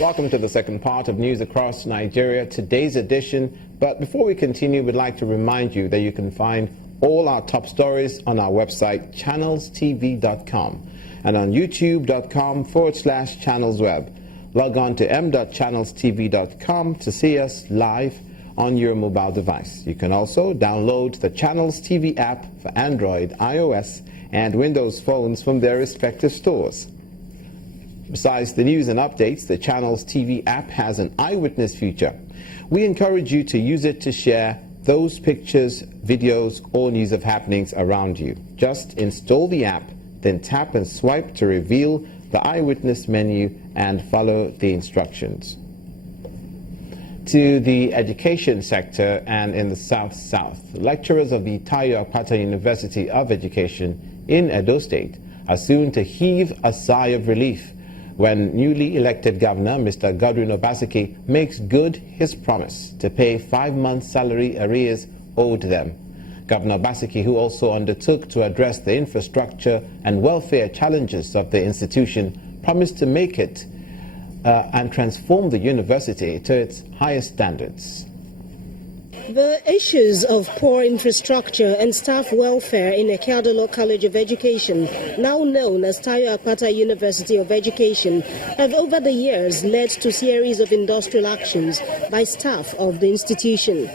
Welcome to the second part of News Across Nigeria, today's edition. But before we continue, we'd like to remind you that you can find all our top stories on our website, channelstv.com, and on youtube.com/channelsweb. Log on to m.channelstv.com to see us live on your mobile device. You can also download the Channels TV app for Android, iOS, and Windows phones from their respective stores. Besides the news and updates, the Channels TV app has an eyewitness feature. We encourage you to use it to share those pictures, videos, or news of happenings around you. Just install the app, then tap and swipe to reveal the eyewitness menu and follow the instructions. To the education sector and in the South-South, lecturers of the Tayo Akpata University of Education in Edo State are soon to heave a sigh of relief when newly elected Governor Mr. Godwin Obaseki makes good his promise to pay 5 months' salary arrears owed them. Governor Obaseki, who also undertook to address the infrastructure and welfare challenges of the institution, promised to make it and transform the university to its highest standards. The issues of poor infrastructure and staff welfare in Ekadolo College of Education, now known as Tayo Akpata University of Education, have over the years led to a series of industrial actions by staff of the institution.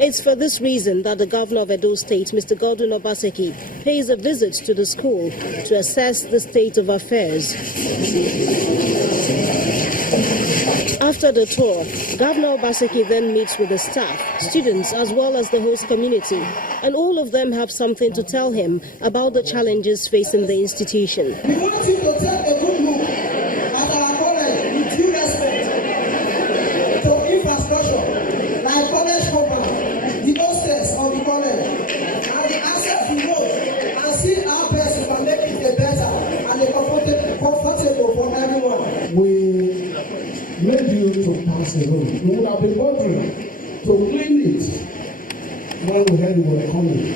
It's for this reason that the governor of Edo State, Mr. Godwin Obaseki, pays a visit to the school to assess the state of affairs. After the tour, Governor Obaseki then meets with the staff, students, as well as the host community, and all of them have something to tell him about the challenges facing the institution. We want you to take a good look at our college with due respect to infrastructure, like college compound, the hostels of the college, and the access to roads, and see how best we can make it a better and a comfortable for everyone. We made you to pass the road. We would have been wondering to clean it when we heard you were coming,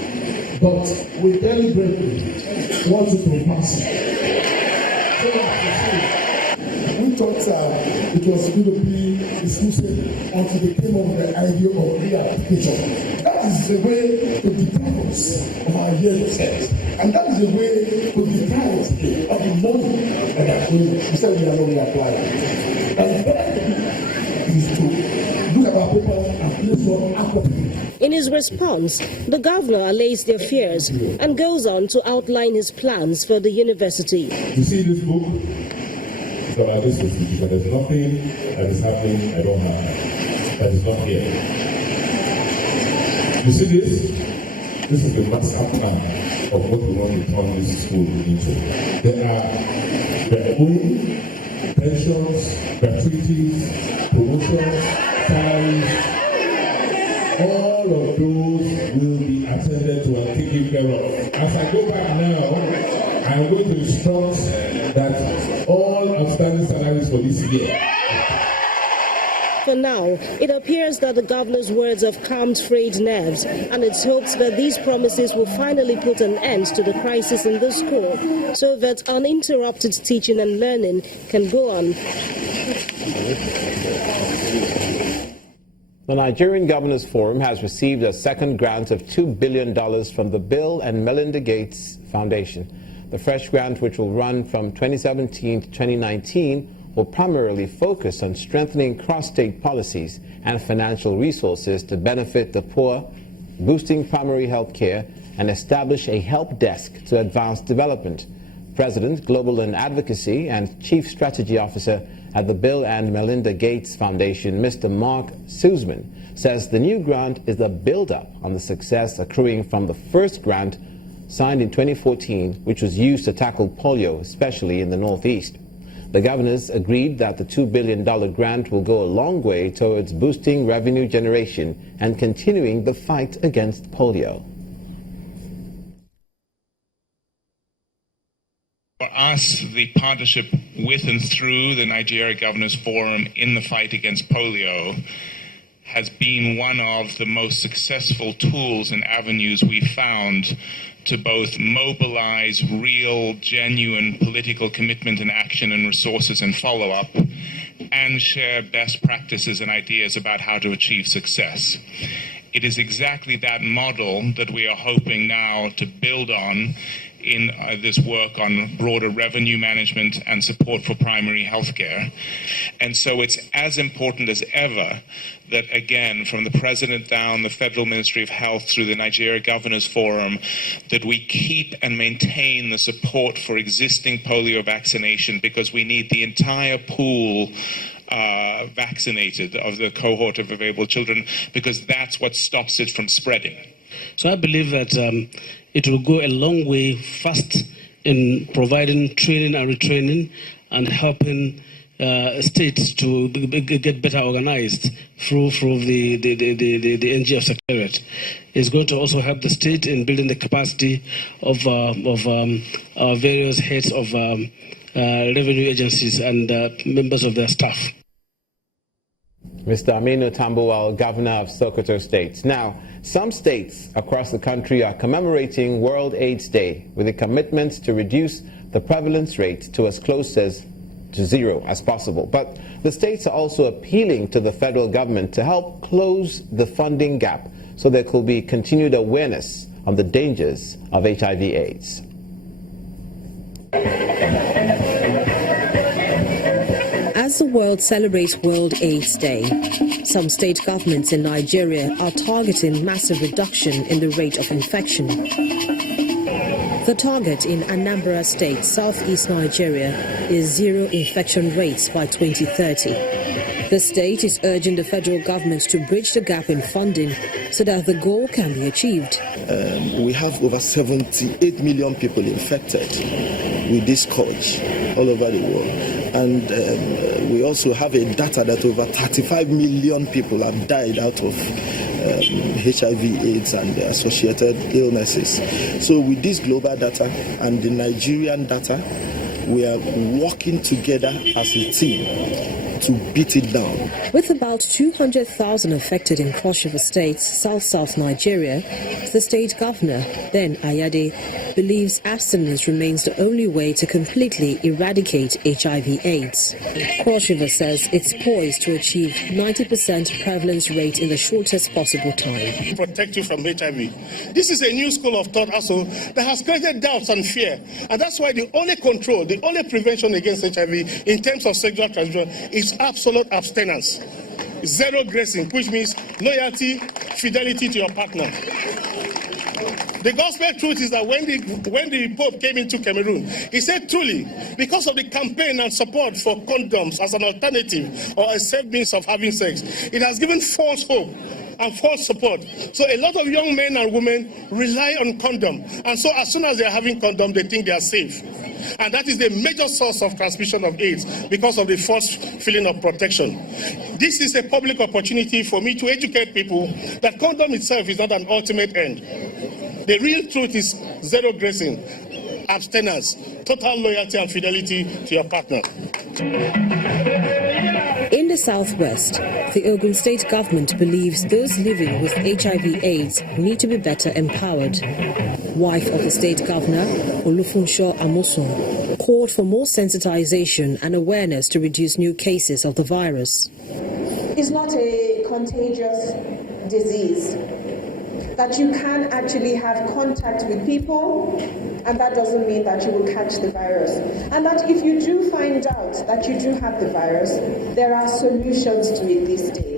but we deliberately wanted to pass it. We thought it was going to be exclusive until they came up with the idea of re-application. That is the way to deprive us of our years set. And that is the way to deprive us of the money that are going. We said we are not reapplying. And the is to look at our papers and place one appropriately. In his response, the governor allays their fears and goes on to outline his plans for the university. You see this book? It's about this institution. There's nothing that is happening I don't have that is not here. You see this? This is the master plan of what we want to turn this school into. There are their own pensions, gratuities, promotions, salaries. All of those will be attended to and taken care of. As I go back now, I'm going to instruct that all outstanding salaries for this year. For now, it appears that the governor's words have calmed frayed nerves, and it's hoped that these promises will finally put an end to the crisis in the school so that uninterrupted teaching and learning can go on. The Nigerian Governors Forum has received a second grant of $2 billion from the Bill and Melinda Gates Foundation. The fresh grant, which will run from 2017 to 2019, will primarily focus on strengthening cross-state policies and financial resources to benefit the poor, boosting primary health care, and establish a help desk to advance development. President, Global and Advocacy, and Chief Strategy Officer at the Bill and Melinda Gates Foundation, Mr. Mark Sussman, says the new grant is a build-up on the success accruing from the first grant signed in 2014, which was used to tackle polio, especially in the Northeast. The governors agreed that the $2 billion grant will go a long way towards boosting revenue generation and continuing the fight against polio. For us, the partnership with and through the Nigeria Governors Forum in the fight against polio has been one of the most successful tools and avenues we found to both mobilize real, genuine political commitment and action and resources and follow-up, and share best practices and ideas about how to achieve success. It is exactly that model that we are hoping now to build on in this work on broader revenue management and support for primary healthcare. And so it's as important as ever that, again, from the President down, the Federal Ministry of Health through the Nigeria Governors Forum, that we keep and maintain the support for existing polio vaccination, because we need the entire pool vaccinated of the cohort of available children, because that's what stops it from spreading. So I believe that it will go a long way fast in providing training and retraining and helping states to get better organized through the NGF Secretariat. It's going to also help the state in building the capacity of various heads of revenue agencies and members of their staff. Mr. Aminu Tambuwal, Governor of Sokoto State. Now, some states across the country are commemorating World AIDS Day with a commitment to reduce the prevalence rate to as close as to zero as possible. But the states are also appealing to the federal government to help close the funding gap so there could be continued awareness on the dangers of HIV/AIDS. As the world celebrates World AIDS Day, some state governments in Nigeria are targeting massive reduction in the rate of infection. The target in Anambra State, southeast Nigeria, is zero infection rates by 2030. The state is urging the federal government to bridge the gap in funding so that the goal can be achieved. We have over 78 million people infected with this scourge all over the world. And we also have a data that over 35 million people have died out of HIV/AIDS and the associated illnesses. So with this global data and the Nigerian data, we are working together as a team to beat it down. With about 200,000 affected in Cross River State, South Nigeria, the state governor, Ben Ayade, believes abstinence remains the only way to completely eradicate HIV/AIDS. Cross River says it's poised to achieve 90% prevalence rate in the shortest possible time. Protect you from HIV. This is a new school of thought also that has created doubts and fear. And that's why the only control, the only prevention against HIV in terms of sexual transmission is absolute abstinence. Zero grazing, which means loyalty, fidelity to your partner. The gospel truth is that when the Pope came into Cameroon, he said truly, because of the campaign and support for condoms as an alternative or a safe means of having sex, it has given false hope and false support. So a lot of young men and women rely on condom. And so as soon as they are having condom, they think they are safe. And that is the major source of transmission of AIDS because of the false feeling of protection. This is a public opportunity for me to educate people that condom itself is not an ultimate end. The real truth is zero grazing, abstinence, total loyalty and fidelity to your partner. In the southwest, the Ogun State government believes those living with HIV/AIDS need to be better empowered. Wife of the state governor, Olufunsho Amosun, called for more sensitization and awareness to reduce new cases of the virus. It's not a contagious disease, that you can actually have contact with people, and that doesn't mean that you will catch the virus. And that if you do find out that you do have the virus, there are solutions to it these days.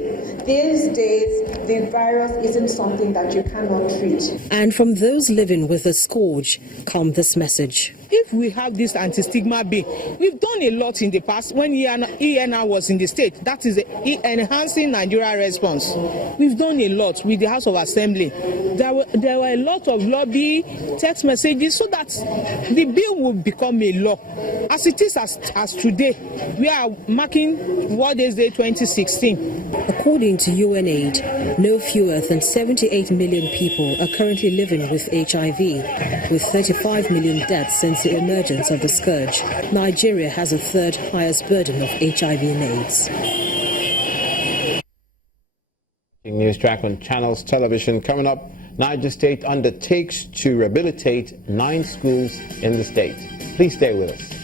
These days, the virus isn't something that you cannot treat. And from those living with the scourge come this message. If we have this anti-stigma bill, we've done a lot in the past when ENR was in the state. That is enhancing Nigeria response. We've done a lot with the House of Assembly. There were a lot of lobby, text messages, so that the bill will become a law. As it is as today, we are marking World AIDS Day 2016. According to UNAID, no fewer than 78 million people are currently living with HIV, with 35 million deaths since the emergence of the scourge. Nigeria has the third highest burden of HIV and AIDS. Breaking news track on Channels Television. Coming up, Niger State undertakes to rehabilitate 9 schools in the state. Please stay with us.